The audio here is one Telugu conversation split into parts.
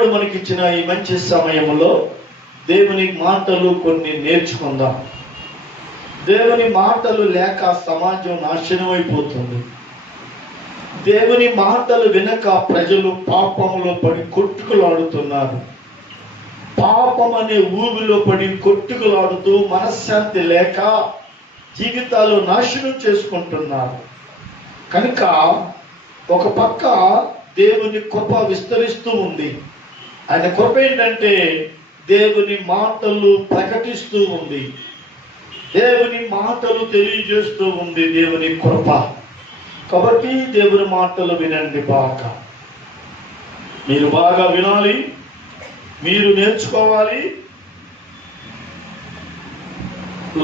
దేవుడు మనకిచ్చిన ఈ మంచి సమయంలో దేవుని మాటలు కొన్ని నేర్చుకుందాం. దేవుని మాటలు లేక సమాజం నాశనం అయిపోతుంది. దేవుని మాటలు వినక ప్రజలు పాపంలో పడి కొట్టుకులాడుతున్నారు. పాపం అనే ఊబిలో పడి కొట్టుకులాడుతూ మనశ్శాంతి లేక జీవితాలు నాశనం చేసుకుంటున్నారు. కనుక ఒక పక్క దేవుని కృప విస్తరిస్తూ ఉంది. ఆయన కృప ఏంటంటే దేవుని మాటలు ప్రకటిస్తూ ఉంది, దేవుని మాటలు తెలియజేస్తూ ఉంది. దేవుని కృప. కాబట్టి దేవుని మాటలు వినండి బాగా. మీరు బాగా వినాలి, మీరు నేర్చుకోవాలి,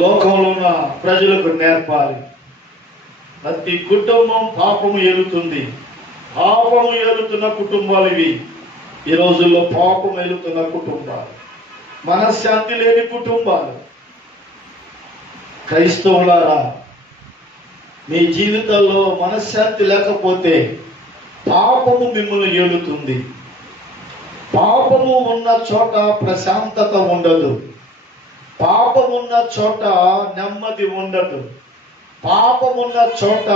లోకంలో ఉన్న ప్రజలకు నేర్పాలి. ప్రతి కుటుంబం పాపము ఏలుతుంది. పాపము ఏలుతున్న కుటుంబాలు ఇవి. ఈ రోజుల్లో పాపం ఏలుతున్న కుటుంబాలు, మనశ్శాంతి లేని కుటుంబాలు. క్రైస్తవులారా, మీ జీవితంలో మనశ్శాంతి లేకపోతే పాపము మిమ్మల్ని ఏలుతుంది. పాపము ఉన్న చోట ప్రశాంతత ఉండదు. పాపమున్న చోట నెమ్మది ఉండదు. పాపమున్న చోట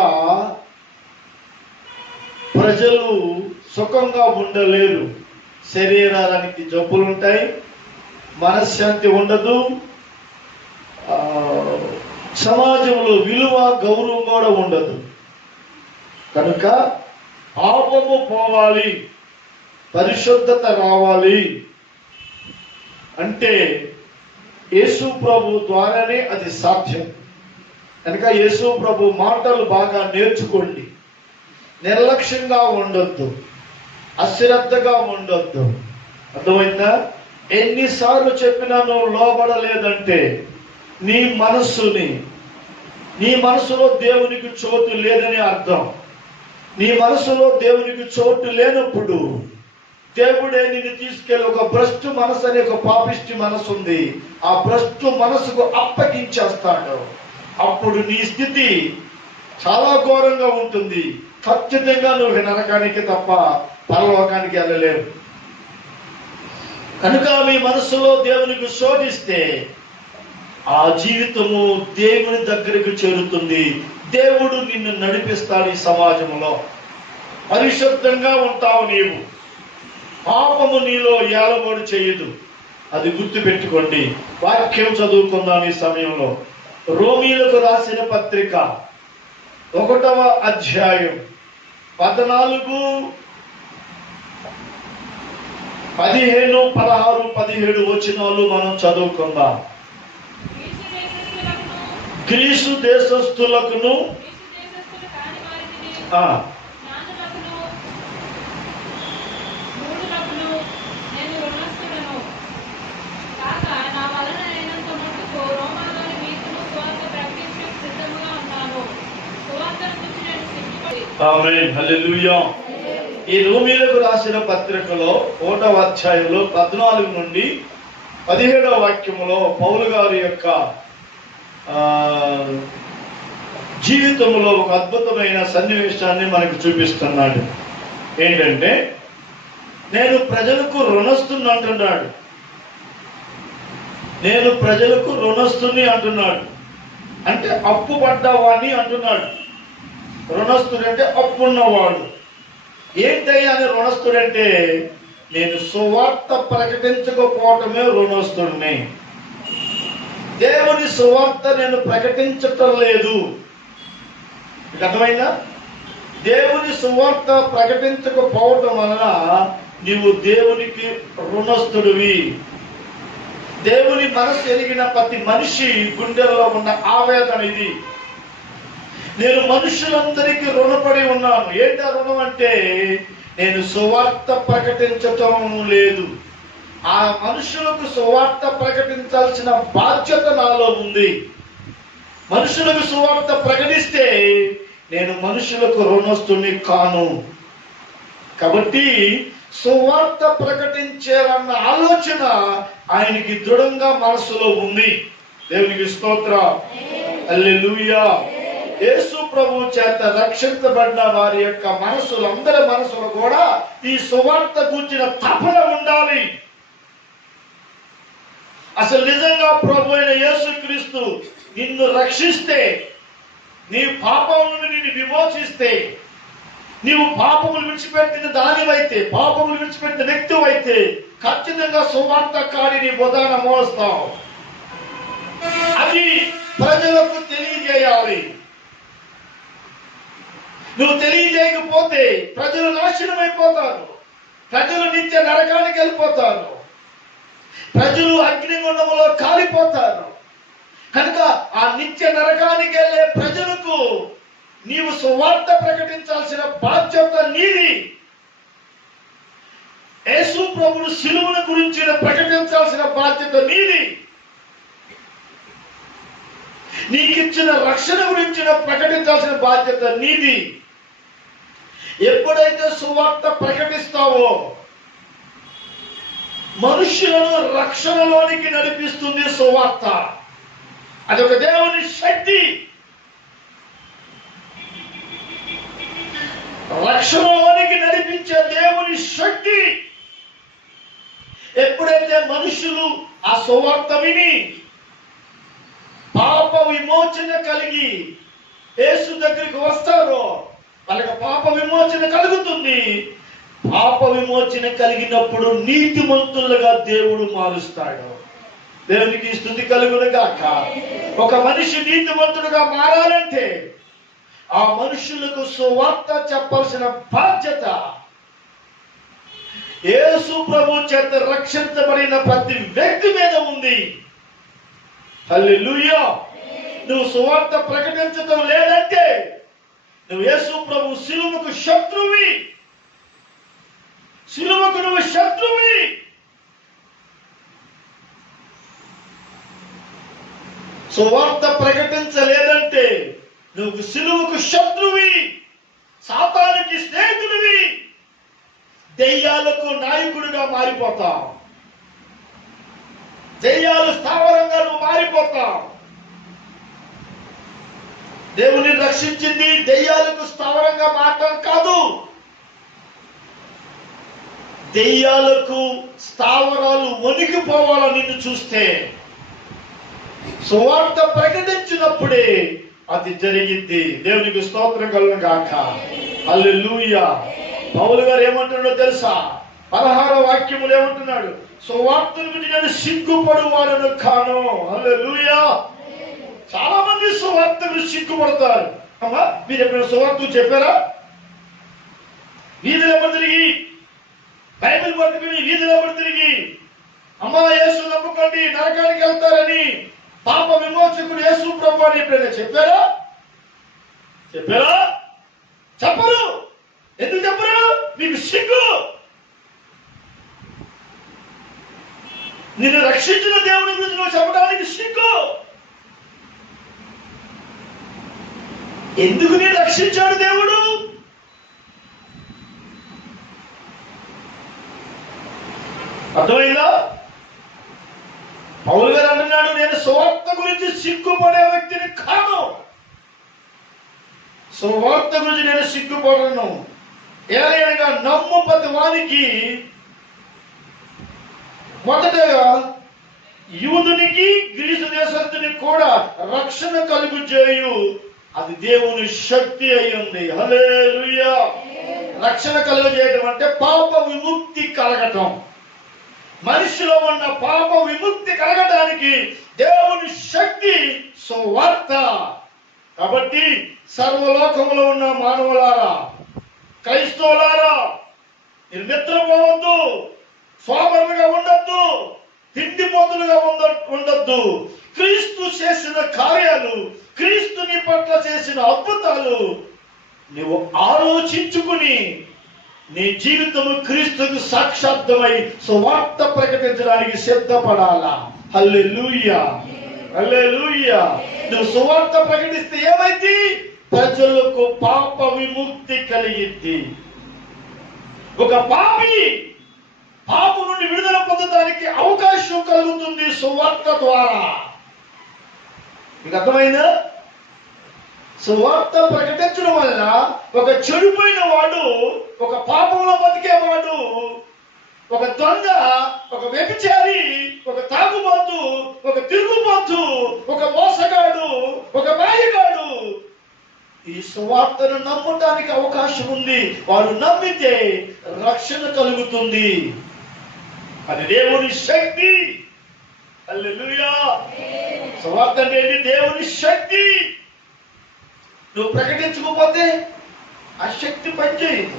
ప్రజలు సుఖంగా ఉండలేరు. శరీరానికి జబ్బులు ఉంటాయి, మనశ్శాంతి ఉండదు, సమాజంలో విలువ గౌరవం కూడా ఉండదు. కనుక పాపము పోవాలి, పరిశుద్ధత రావాలి అంటే యేసు ప్రభు ద్వారానే అది సాధ్యం. కనుక యేసు ప్రభు మాటలు బాగా నేర్చుకోండి. నిర్లక్ష్యంగా ఉండొద్దు, అశ్రద్ధగా ఉండొద్దు. అర్థమైందా? ఎన్నిసార్లు చెప్పినా నువ్వు లోబడలేదంటే నీ మనసులో దేవునికి చోటు లేదని అర్థం. నీ మనసులో దేవునికి చోటు లేనప్పుడు దేవుడే నిన్ను తీసుకెళ్ళి ఒక భ్రష్టు మనసు అనే ఒక పాపిష్టి మనసు ఉంది, ఆ భ్రష్టు మనసుకు అప్పగించేస్తాడు. అప్పుడు నీ స్థితి చాలా ఘోరంగా ఉంటుంది. ఖచ్చితంగా నువ్వు నరకానికి తప్ప పరలోకానికి వెళ్ళలేవు. కనుక మీ మనసులో దేవునికి శోధిస్తే ఆ జీవితము దేవుని దగ్గరికి చేరుతుంది. దేవుడు నిన్ను నడిపిస్తాడు. ఈ సమాజంలో పరిశుద్ధంగా ఉంటావు నీవు. పాపము నీలో ఏలబడి చేయదు. అది గుర్తుపెట్టుకోండి. వాక్యం చదువుకుందాం ఈ సమయంలో. రోమీలకు రాసిన పత్రిక 1వ అధ్యాయం 14, 15, 16, 17 వచనాలు మనం చదువుకుందాం. గ్రీసు దేశస్థులకును ఆమేన్, హల్లెలూయా. ఈ రోమీలకు రాసిన పత్రికలో 1వ అధ్యాయంలో 14 నుండి 17వ వాక్యములో పౌలు గారి యొక్క జీవితంలో ఒక అద్భుతమైన సన్నివేశాన్ని మనకు చూపిస్తున్నాడు. ఏంటంటే, నేను ప్రజలకు రుణస్తుని అంటున్నాడు. నేను ప్రజలకు రుణస్తుని అంటున్నాడు. అంటే అప్పు పడ్డవాణ్ణి అంటున్నాడు. రుణస్తుడు అంటే అప్పున్నవాడు. ఏంటయ్యా అని రుణస్తుడంటే, నేను సువార్త ప్రకటించకపోవటమే రుణస్తుడిని. దేవుని సువార్త నేను ప్రకటించటం లేదు. అర్థమైందా? దేవుని సువార్త ప్రకటించకపోవటం వలన నీవు దేవునికి రుణస్తుడివి. దేవుని మనసు ఎరిగిన ప్రతి మనిషి గుండెల్లో ఉన్న ఆవేదన ఇది. నేను మనుషులందరికీ రుణపడి ఉన్నాను. ఏంటి ఆ రుణం అంటే, నేను సువార్త ప్రకటించటం లేదు. ఆ మనుషులకు సువార్త ప్రకటించాల్సిన బాధ్యత నాలో ఉంది. మనుషులకు సువార్త ప్రకటిస్తే నేను మనుషులకు రుణస్తుని కాను. కాబట్టి సువార్త ప్రకటించాలన్న ఆలోచన ఆయనకి దృఢంగా మనసులో ఉంది. దేవునికి స్తోత్రం, హల్లెలూయా. యేసు ప్రభు చేత రక్షించబడిన వారి యొక్క మనసులు, అందరి మనసులు కూడా ఈ సువార్త గురించిన తపన ఉండాలి. అసలు నిజంగా ప్రభు అయిన యేసుక్రీస్తు నిన్ను రక్షిస్తే, నీ పాపం నుండి నిన్ను విమోచిస్తే, నీవు పాపములు విడిచిపెట్టిన దానివైతే, పాపములు విడిచిపెట్టిన వ్యక్తివైతే ఖచ్చితంగా సువార్తకారి నీ బుధాన మోస్తావు. అది ప్రజలకు తెలియజేయాలి. నువ్వు తెలియజేయకపోతే ప్రజలు నాశనమైపోతారు, ప్రజలు నిత్య నరకానికి వెళ్ళిపోతారు, ప్రజలు అగ్నిగుండంలో కాలిపోతారు. కనుక ఆ నిత్య నరకానికి వెళ్ళే ప్రజలకు నీవు సువార్త ప్రకటించాల్సిన బాధ్యత నీది. యేసు ప్రభువు శిలువను గురించి ప్రకటించాల్సిన బాధ్యత నీది. నీకిచ్చిన రక్షణ గురించి ప్రకటించాల్సిన బాధ్యత నీది. ఎప్పుడైతే సువార్త ప్రకటిస్తావో మనుష్యులను రక్షణలోనికి నడిపిస్తుంది సువార్త. అది ఒక దేవుని శక్తి. రక్షణలోనికి నడిపించే దేవుని శక్తి. ఎప్పుడైతే మనుషులు ఆ సువార్త విని పాప విమోచన కలిగి యేసు దగ్గరికి వస్తారో వాళ్ళకి పాప విమోచన కలుగుతుంది. పాప విమోచన కలిగినప్పుడు నీతిమంతులుగా దేవుడు మారుస్తాడు. దేవునికి స్తుతి కలుగును గాక. ఒక మనిషి నీతిమంతుడుగా మారాలంటే ఆ మనుషులకు సువార్త చెప్పాల్సిన బాధ్యత యేసు ప్రభు చేత రక్షించబడిన ప్రతి వ్యక్తి మీద ఉంది. హల్లెలూయా. నువ్వు సువార్త ప్రకటించడం లేదంటే నువ్వు యేసు ప్రభు శిలువకు శత్రువి. శిలువకు నువ్వు శత్రువి. సువార్త ప్రకటించలేదంటే నువ్వు శిలువకు శత్రువి, సాతానుకి స్నేహితుడివి, దెయ్యాలకు నాయకుడిగా మారిపోతావు. దెయ్యాలు స్థావరంగా నువ్వు మారిపోతావు. దేవుని రక్షించింది దెయ్యాలకు స్థావరంగా మారడం కాదు. దెయ్యాలకు స్థావరాలు వణికిపోవాలని నిన్ను చూస్తే సువార్త ప్రకటించినప్పుడే అది జరిగింది. దేవునికి స్తోత్రం కలుగును గాక. హల్లెలూయా. పౌలు గారు ఏమంటున్నాడో తెలుసా? 16వ వాక్యములు ఏమంటున్నాడు? సువార్తను గురించి నేను సిగ్గుపడువాడను కాను. హల్లెలూయా. చాలా మంది సువార్త గురించి సిగ్గుపడతారు. అమ్మా, మీరు ఎప్పుడైనా సువార్త చెప్పారా? వీధిలో తిరిగి బైబిల్ పట్టుకుని వీధిలో తిరిగి అమ్మా యేసు నమ్ముకోండి నరకానికి వెళ్తారని, పాప విమోచకుడు యేసు ప్రభు అని ఎప్పుడైనా చెప్పారా? చెప్పారా? చెప్పరు. ఎందుకు చెప్పరు? మీకు సిగ్గు. నిన్ను రక్షించిన దేవుని గురించి నువ్వు చెప్పడానికి సిగ్గు. ఎందుకు నేను రక్షించాడు దేవుడు? అర్థమైందా? పౌలు గారు అంటున్నాడు, నేను సువార్త గురించి సిగ్గుపడే వ్యక్తిని కాను. సువార్త గురించి నేను సిగ్గుపడను. ఏలైనగా నమ్ము ప్రతి వానికి, మొదటగా యూదునికి గ్రీసు దేశస్తునికి కూడా రక్షణ కలుగు చేయు అది దేవుని శక్తి అయి ఉంది. హల్లెలూయా. రక్షణ కలుగు చేయడం అంటే పాప విముక్తి కలగటం. మనిషిలో ఉన్న పాప విముక్తి కలగడానికి దేవుని శక్తి సువార్త. కాబట్టి సర్వలోకములో ఉన్న మానవులారా, క్రైస్తవులారా, మీరు నిద్రపోవద్దు, సోమరులుగా ఉండొద్దు, తిండిపోతులుగా ఉండొద్దు. క్రీస్తు చేసిన కార్యాలు, క్రీస్తు నీ పట్ల చేసిన అద్భుతాలు నువ్వు ఆలోచించుకుని నీ జీవితము క్రీస్తుకు సాక్షాత్మై సువార్త ప్రకటించడానికి సిద్ధపడాలా. హల్లెలూయా. హల్లెలూయా. నువ్వు సువార్త ప్రకటిస్తే ఏమైంది? ప్రజలకు పాప విముక్తి కలిగింది. ఒక పాపి పాపం నుండి విడుదల పొందడానికి అవకాశం కలుగుతుంది సువార్త ద్వారా. మీకు అర్థమైందా? సువార్త ప్రకటించడం వల్ల ఒక చెడిపోయిన వాడు, ఒక పాపంలో బతికేవాడు ఒక దొంగ, ఒక వ్యభిచారి, ఒక తాగుబోతు, ఒక తిరుగుబోతు, ఒక మోసగాడు, ఒక మాయగాడు ఈ సువార్తను నమ్మటానికి అవకాశం ఉంది. వారు నమ్మితే రక్షణ కలుగుతుంది. అది దేవుని శక్తి. హల్లెలూయా. సువార్త అనేది దేవుని శక్తి. నువ్వు ప్రకటించకపోతే ఆ శక్తి పనిచేయదు.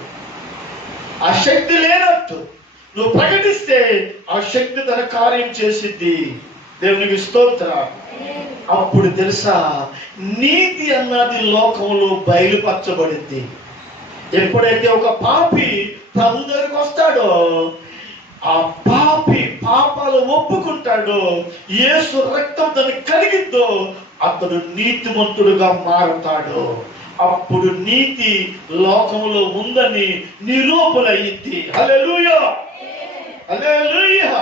ఆ శక్తి లేనట్టు. నువ్వు ప్రకటిస్తే ఆ శక్తి తన కార్యం చేసిద్ది. దేవునికి స్తోత్రం. అప్పుడు తెలుసా, నీతి అన్నది లోకంలో బయలుపరచబడింది. ఎప్పుడైతే ఒక పాపి ప్రభు దగ్గరికి వస్తాడో, ఆ పాపి పాపాలు ఒప్పుకుంటాడో, యేసు రక్తం తను కలిగిద్దో, అతడు నీతిమంతుడుగా మారుతాడు. అప్పుడు నీతి లోకంలో ఉందని నిరూపణ అయ్యింది. హల్లెలూయా, హల్లెలూయా.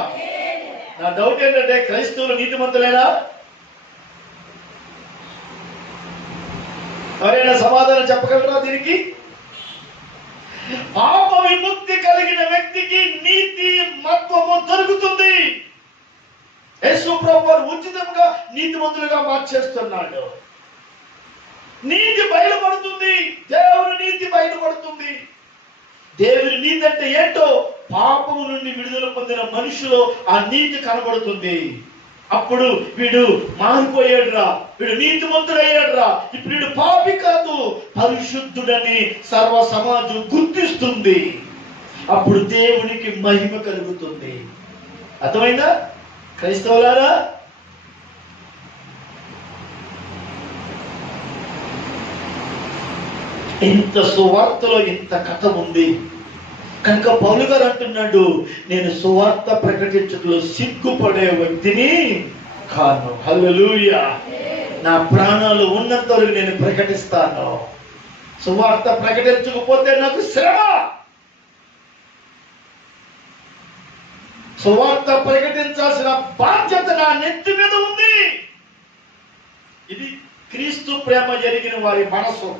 నా డౌట్ ఏంటంటే, క్రైస్తవులు నీతిమంతులేనా? ఎవరైనా సమాధానం చెప్పగలరా దీనికి? పాప విముక్తి కలిగిన వ్యక్తికి నీతి మత్వము దొరుకుతుంది. యేసు ప్రభువు ఉచితంగా నీతిమంతులుగా మార్చేస్తున్నాడు. నీతి బయలుపడుతుంది. దేవుని నీతి బయలుపడుతుంది. దేవుని నీతి అంటే ఏంటో పాపము నుండి విడుదల పొందిన మనిషిలో ఆ నీతి కనబడుతుంది. అప్పుడు వీడు మారిపోయాడురా, వీడు నీతిమంతుడయ్యాడురా, ఇప్పుడు వీడు పాపి కాదు, పరిశుద్ధుడని సర్వ సమాజం గుర్తిస్తుంది. అప్పుడు దేవునికి మహిమ కలుగుతుంది. అర్థమైందా క్రైస్తవులారా? ఇంత సువార్తలో ఇంత కథ ఉంది కనుక పౌలు గారు అంటున్నాడు, నేను సువార్త ప్రకటించడంలో సిగ్గుపడే వ్యక్తిని కాను. హల్లెలూయా. నా ప్రాణాలు ఉన్నంత వరకు నేను ప్రకటిస్తాను. సువార్త ప్రకటించకపోతే నాకు శ్రమ. సువార్త ప్రకటించాల్సిన బాధ్యత నా నెత్తి మీద ఉంది. ఇది క్రీస్తు ప్రేమ జరిగిన వారి మనసు.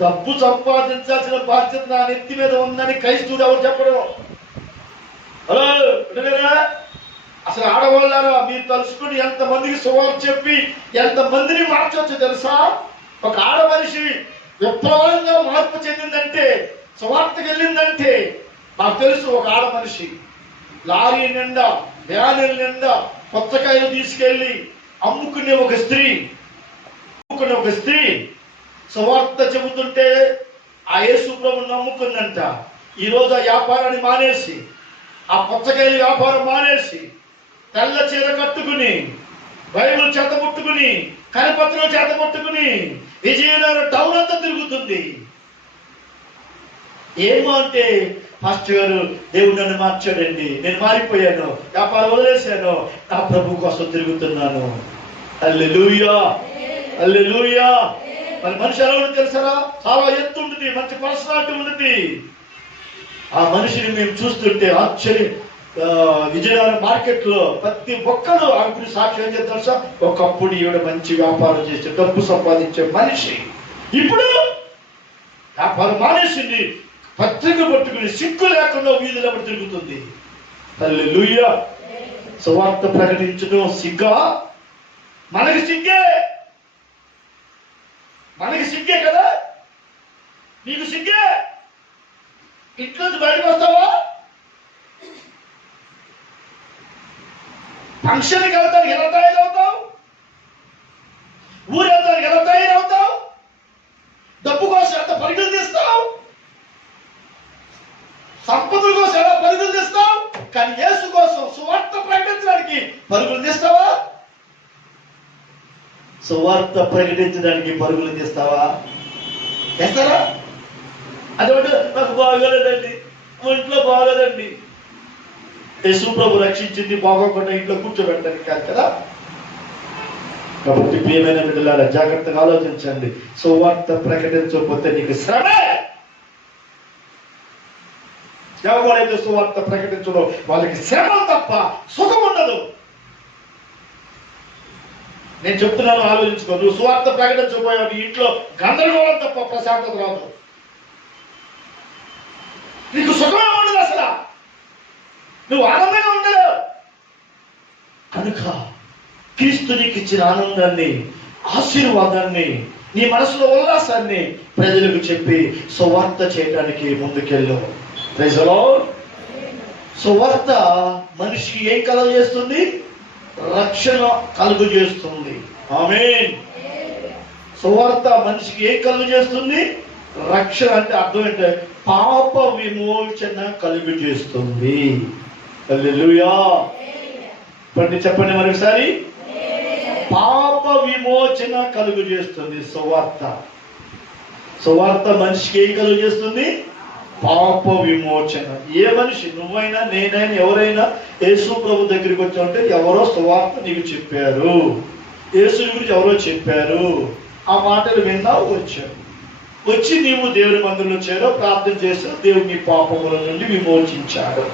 డబ్బు సంపాదించాల్సిన బాధ్యత నా నెత్తి మీద ఉందని క్రైస్తవుడు ఎవరు చెప్పడం? హలో వినలేరా? అసలు ఆడవాళ్ళారా, మీరు తలుసుకుని ఎంతమందికి సువార్త చెప్పి ఎంతమందిని మార్చవచ్చు తెలుసా? ఒక ఆడ మనిషి విప్లవంగా మార్పు చెందిందంటే, సువార్తకి వెళ్ళిందంటే, నాకు తెలుసు ఒక ఆడ మనిషి లారీ నిండా వ్యానుల నిండా పుచ్చకాయలు తీసుకెళ్లి అమ్ముకునే ఒక స్త్రీ సువార్త చెబుతుంటే ఆ యేసు ప్రభువుని నమ్ముకుందంట. ఈరోజు ఆ వ్యాపారాన్ని మానేసి, ఆ పుచ్చకాయల వ్యాపారం మానేసి, తెల్ల చీర కట్టుకుని, బైబిల్ చేత పట్టుకుని, కరపత్రం చేత పట్టుకుని విజయనగరం టౌన్ అంతా తిరుగుతుంది. ఏమో అంటే, పాస్టర్ గారు దేవుడు నన్ను మార్చాడండి, నేను మారిపోయాను, వ్యాపారం వదిలేశాను, నా ప్రభు కోసం తిరుగుతున్నాను. హల్లెలూయా, హల్లెలూయా. మరి మనిషి ఎలా ఉంటుంది తెలుసారా? చాలా ఎత్తు ఉంటుంది, మంచి పర్సనాలిటీ ఉంటుంది. ఆ మనిషిని మేము చూస్తుంటే ఆశ్చర్యం. విజయనగరం మార్కెట్ లో ప్రతి ఒక్కరు ఆవిడ సాక్షి ఏం చేస్తారు సార్, ఒకప్పుడు ఈవిడ మంచి వ్యాపారం చేసే డబ్బు సంపాదించే మనిషి ఇప్పుడు వ్యాపారం మానేసింది, పత్రిక పట్టుకుని సిగ్గు లేకుండా వీధిలో తిరుగుతుంది. హల్లెలూయా. సువార్త ప్రకటించడం సిగ్గా? మనకి సిగ్గే కదా. నీకు సిగ్గే. ఇంట్లోంచి బయటకు వస్తావా? ఫంక్షన్కి వెళ్తానికి ఎలా తయారవుతావు? ఊరు వెళ్తానికి ఎలా తయారవుతావు? డబ్బు కోసం ఎంత పరుగులు తీస్తావు? సంపదల కోసం ఎలా పరుగులు తీస్తావు? కానీ యేసు కోసం సువార్త ప్రకటించడానికి పరుగులు తీస్తావా? సువార్త ప్రకటించడానికి పరుగులు తీస్తావా? చేస్తారా? అదొకటి నాకు బాగోలేదండి, ఇంట్లో బాగోలేదండి. యేసు ప్రభు రక్షించింది బాగోకుండా ఇంట్లో కూర్చోబెట్టడానికి కాదు కదా. కాబట్టి ప్రియమైన బిడ్డలారా, జాగ్రత్తగా ఆలోచించండి. సువార్త ప్రకటించకపోతే నీకు శ్రమే. ఎవరైతే సువార్త ప్రకటించడో వాళ్ళకి శ్రమ తప్ప సుఖం ఉండదు. నేను చెప్తున్నాను, ఆలోచించుకో. నువ్వు సువార్త ప్రకటించబోయావు, ఇంట్లో గందరగోళం తప్ప ప్రశాంతత రాదు. నీకు సుఖమే ఉండదు అసలు. నువ్వు ఆనందంగా ఉండలేవు. కనుక క్రీస్తు నీకు ఇచ్చిన ఆనందాన్ని, ఆశీర్వాదాన్ని, నీ మనసులో ఉల్లాసాన్ని ప్రజలకు చెప్పి సువార్త చేయడానికి ముందుకెళ్ళు. Praise the lord. సువార్త మనిషికి ఏం కలుగు చేస్తుంది? రక్షణ కలుగు చేస్తుంది. ఆమేన్. సువార్త మనిషికి ఏం కలుగు చేస్తుంది? రక్షణ అంటే అర్థం ఏంటంటే పాప విమోచన కలుగు చేస్తుంది. హల్లెలూయా. చెప్పండి మరొకసారి. పాప విమోచన కలుగు చేస్తుంది సువార్త. సువార్త మనిషికి ఏం కలుగు చేస్తుంది? పాప విమోచన. ఏ మనిషి, నువ్వైనా నేనైనా ఎవరైనా యేసు ప్రభు దగ్గరికి వచ్చామంటే ఎవరో సువార్త నీకు చెప్పారు, యేసు గురించి ఎవరో చెప్పారు, ఆ మాటలు విన్నావు, వచ్చావు. వచ్చి నీవు దేవుని మందిరంలో చేరో, ప్రార్థన చేసావు, దేవుడు నీ పాపముల నుండి విమోచించాడు.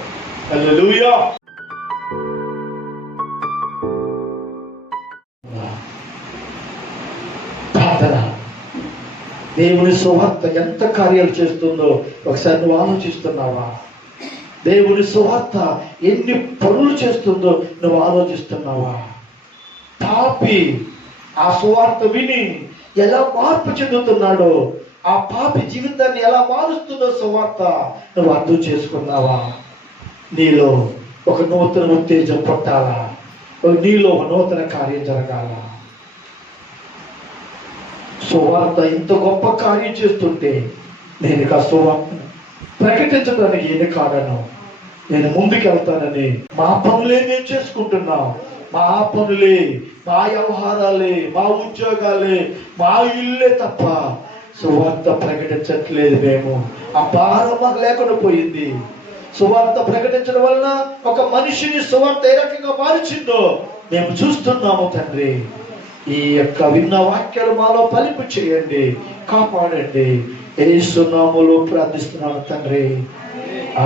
హల్లెలూయా. ప్రార్థన. దేవుని సువార్త ఎంత కార్యాలు చేస్తుందో ఒకసారి నువ్వు ఆలోచిస్తున్నావా? దేవుని సువార్త ఎన్ని పనులు చేస్తుందో నువ్వు ఆలోచిస్తున్నావా? పాపి ఆ సువార్త విని ఎలా మార్పు చెందుతున్నాడో, ఆ పాపి జీవితాన్ని ఎలా మారుస్తుందో సువార్త నువ్వు అర్థం చేసుకున్నావా? నీలో ఒక నూతన ఉత్తేజం పుట్టాలా? నీలో ఒక నూతన కార్యం జరగాల. సువార్త ఇంత గొప్ప కార్యం చేస్తుంటే నేను ఇక సువార్తను ప్రకటించడానికి ఏది కాడను, నేను ముందుకెళ్తానని మా పనులే మేము చేసుకుంటున్నాం. మా పనులే, మా వ్యవహారాలే, మా ఉద్యోగాలే, మా ఇల్లే తప్ప సువార్త ప్రకటించట్లేదు. మేము ఆ భారం మాకు లేకుండా పోయింది. సువార్త ప్రకటించడం వలన ఒక మనిషిని సువార్త ఏ రకంగా మార్చిందో మేము చూస్తున్నాము. తండ్రి, ఈ యొక్క విన్న వాక్యాలు మాలో ఫలింపు చేయండి, కాపాడండి. యేసు నామములో ప్రార్థిస్తున్నాను తండ్రి.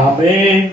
ఆమేన్.